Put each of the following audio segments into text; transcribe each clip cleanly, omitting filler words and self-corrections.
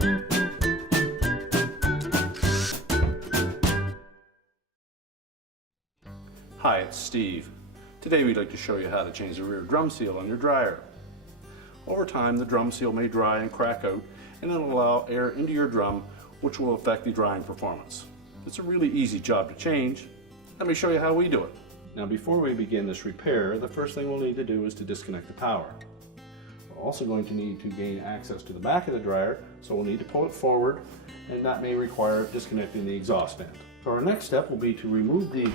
Hi, it's Steve. Today we'd like to show you how to change the rear drum seal on your dryer. Over time, the drum seal may dry and crack out, and it'll allow air into your drum, which will affect the drying performance. It's a really easy job to change. Let me show you how we do it. Now, before we begin this repair, the first thing we'll need to do is to disconnect the power. We're also going to need to gain access to the back of the dryer, so we'll need to pull it forward, and that may require disconnecting the exhaust vent. So our next step will be to remove the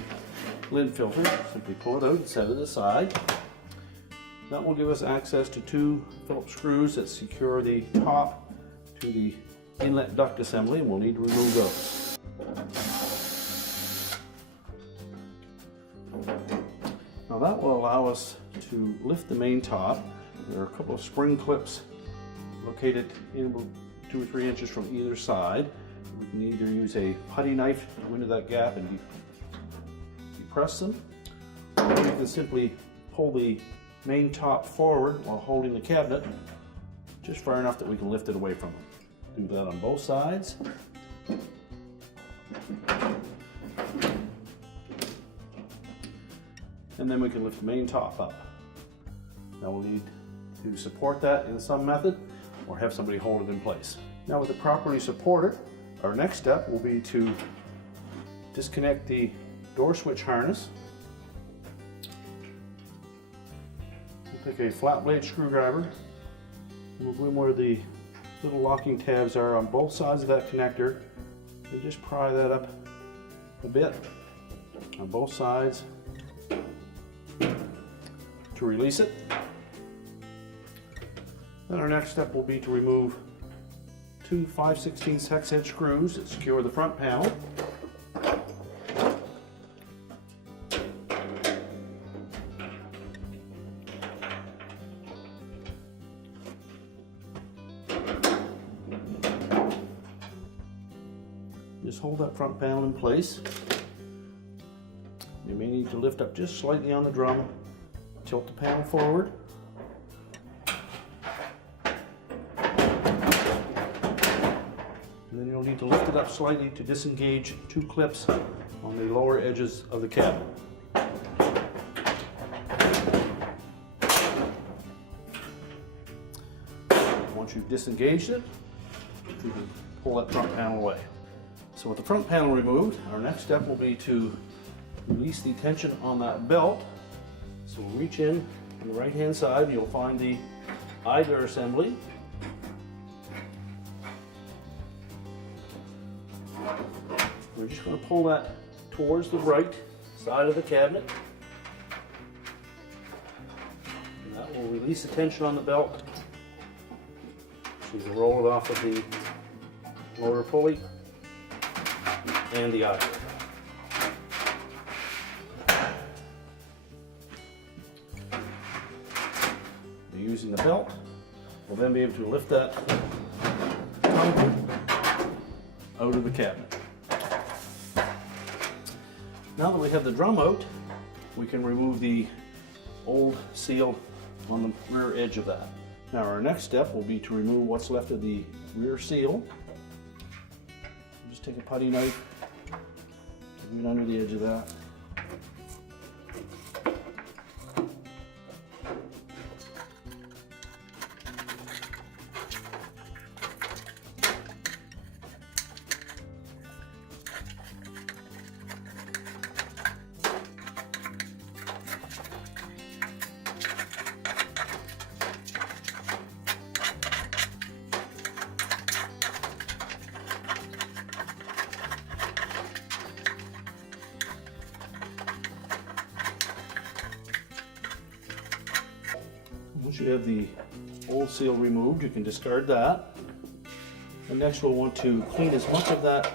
lid filter. Simply pull it out and set it aside. That will give us access to two Phillips screws that secure the top to the inlet duct assembly, and we'll need to remove those. Now that will allow us to lift the main top. There are a couple of spring clips located in about 2 or 3 inches from either side. We can either use a putty knife to go into that gap and depress them, or you can simply pull the main top forward while holding the cabinet just far enough that we can lift it away from them. Do that on both sides. And then we can lift the main top up. Now we'll need to support that in some method or have somebody hold it in place. Now with it properly supported, our next step will be to disconnect the door switch harness. We'll take a flat blade screwdriver and we'll go in where the little locking tabs are on both sides of that connector and just pry that up a bit on both sides to release it. Then our next step will be to remove two 5/16 hex head screws that secure the front panel. Just hold that front panel in place. You may need to lift up just slightly on the drum, tilt the panel forward. And then you'll need to lift it up slightly to disengage two clips on the lower edges of the cabinet. Once you've disengaged it, you can pull that front panel away. So with the front panel removed, our next step will be to release the tension on that belt. So we'll reach in on the right hand side, you'll find the idler assembly. We're just going to pull that towards the right side of the cabinet. And that will release the tension on the belt. So you can roll it off of the motor pulley and the idler. Using the belt, we'll then be able to lift that tongue out of the cabinet. Now that we have the drum out, we can remove the old seal on the rear edge of that. Now our next step will be to remove what's left of the rear seal. Just take a putty knife, get it under the edge of that. Once you have the old seal removed, you can discard that. And next we'll want to clean as much of that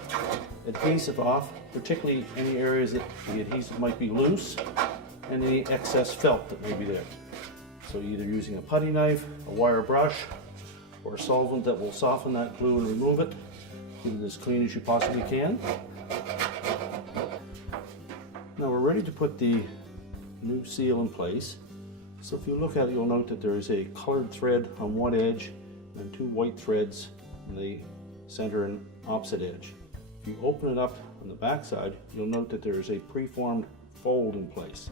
adhesive off, particularly any areas that the adhesive might be loose and any excess felt that may be there. So either using a putty knife, a wire brush, or a solvent that will soften that glue and remove it. Keep it as clean as you possibly can. Now we're ready to put the new seal in place. So if you look at it, you'll note that there is a colored thread on one edge and two white threads on the center and opposite edge. If you open it up on the back side, you'll note that there is a preformed fold in place.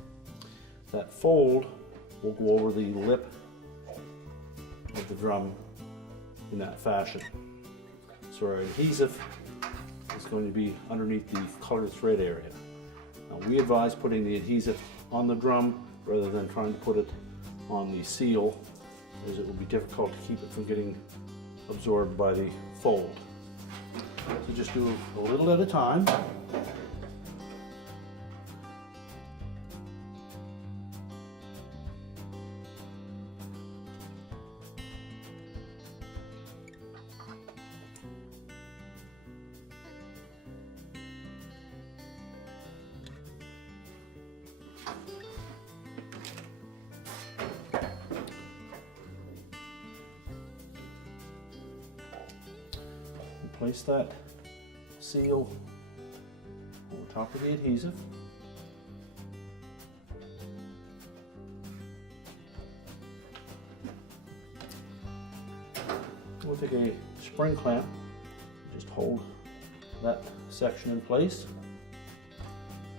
That fold will go over the lip of the drum in that fashion. So our adhesive is going to be underneath the colored thread area. Now we advise putting the adhesive on the drum rather than trying to put it on the seal, as it will be difficult to keep it from getting absorbed by the fold. So just do a little at a time. Place that seal over top of the adhesive. We'll take a spring clamp, just hold that section in place.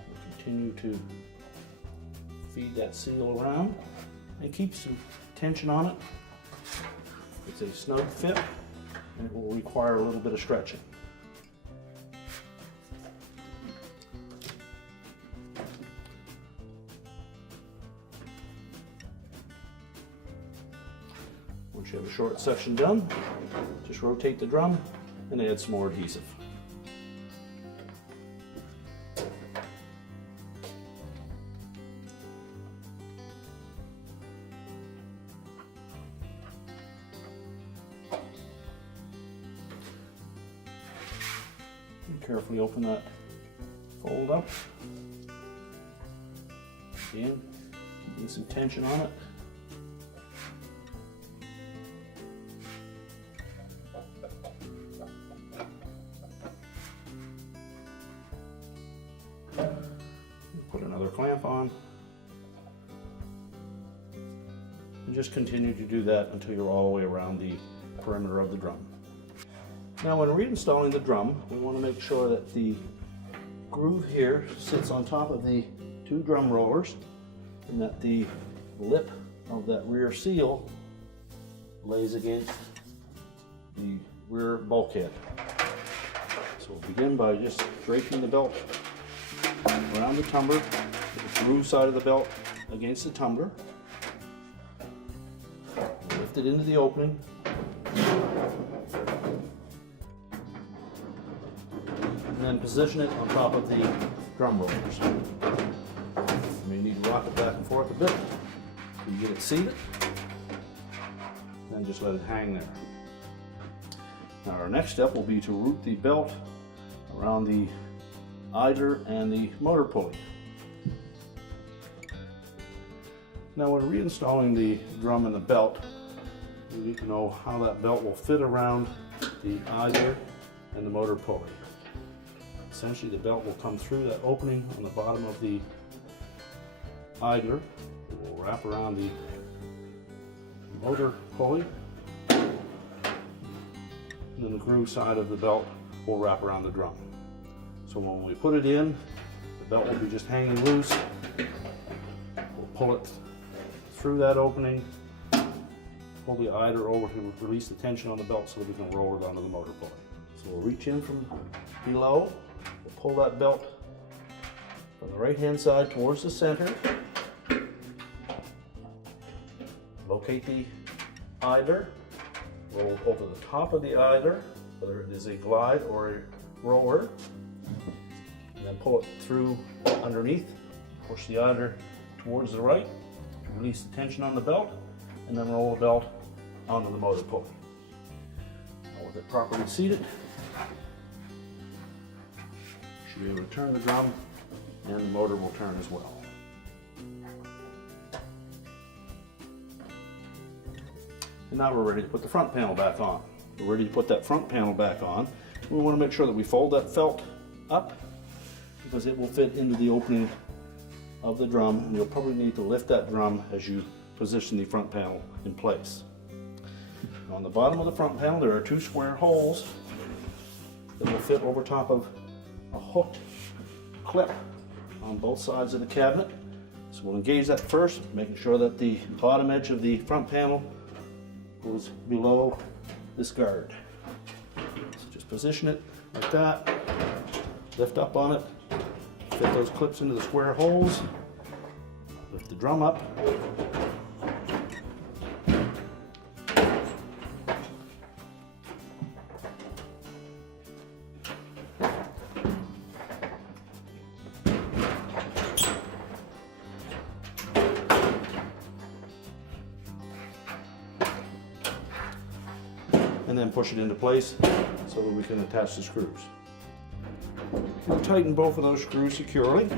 We'll continue to feed that seal around and keep some tension on it. It's a snug fit, and it will require a little bit of stretching. Once you have a short section done, just rotate the drum and add some more adhesive. Carefully open that fold up. Again, keeping some tension on it. Put another clamp on. And just continue to do that until you're all the way around the perimeter of the drum. Now when reinstalling the drum, we want to make sure that the groove here sits on top of the two drum rollers and that the lip of that rear seal lays against the rear bulkhead. So we'll begin by just draping the belt around the tumbler, the groove side of the belt against the tumbler. Lift it into the opening. And then position it on top of the drum rollers. You may need to rock it back and forth a bit so you get it seated. Then just let it hang there. Now our next step will be to route the belt around the idler and the motor pulley. Now when reinstalling the drum and the belt, you need to know how that belt will fit around the idler and the motor pulley. Essentially, the belt will come through that opening on the bottom of the idler. It will wrap around the motor pulley, and then the groove side of the belt will wrap around the drum. So when we put it in, the belt will be just hanging loose. We'll pull it through that opening, pull the idler over to release the tension on the belt so that we can roll it onto the motor pulley. So we'll reach in from below. We'll pull that belt from the right hand side towards the center. Locate the idler, roll over the top of the idler, whether it is a glide or a roller, and then pull it through underneath. Push the idler towards the right, release the tension on the belt, and then roll the belt onto the motor pulley. Now with it properly seated, be able to turn the drum, and the motor will turn as well. And now we're ready to put the front panel back on. We're ready to put that front panel back on. We want to make sure that we fold that felt up because it will fit into the opening of the drum, and you'll probably need to lift that drum as you position the front panel in place. On the bottom of the front panel there are two square holes that will fit over top of a hooked clip on both sides of the cabinet. So we'll engage that first, making sure that the bottom edge of the front panel goes below this guard. So just position it like that, lift up on it, fit those clips into the square holes, lift the drum up, and then push it into place so that we can attach the screws. We'll tighten both of those screws securely.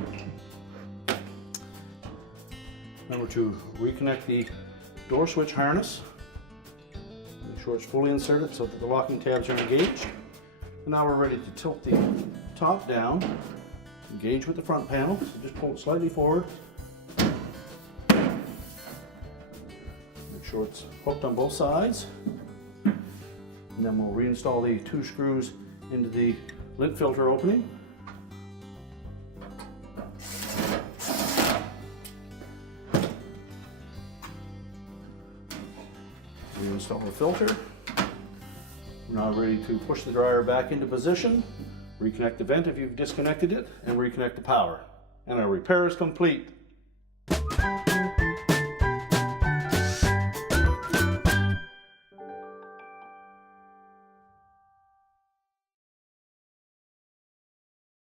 Remember to reconnect the door switch harness. Make sure it's fully inserted so that the locking tabs are engaged. And now we're ready to tilt the top down, engage with the front panel, so just pull it slightly forward. Make sure it's hooked on both sides. And then we'll reinstall the 2 screws into the lint filter opening. Reinstall the filter. We're now ready to push the dryer back into position, reconnect the vent if you've disconnected it, and reconnect the power. And our repair is complete.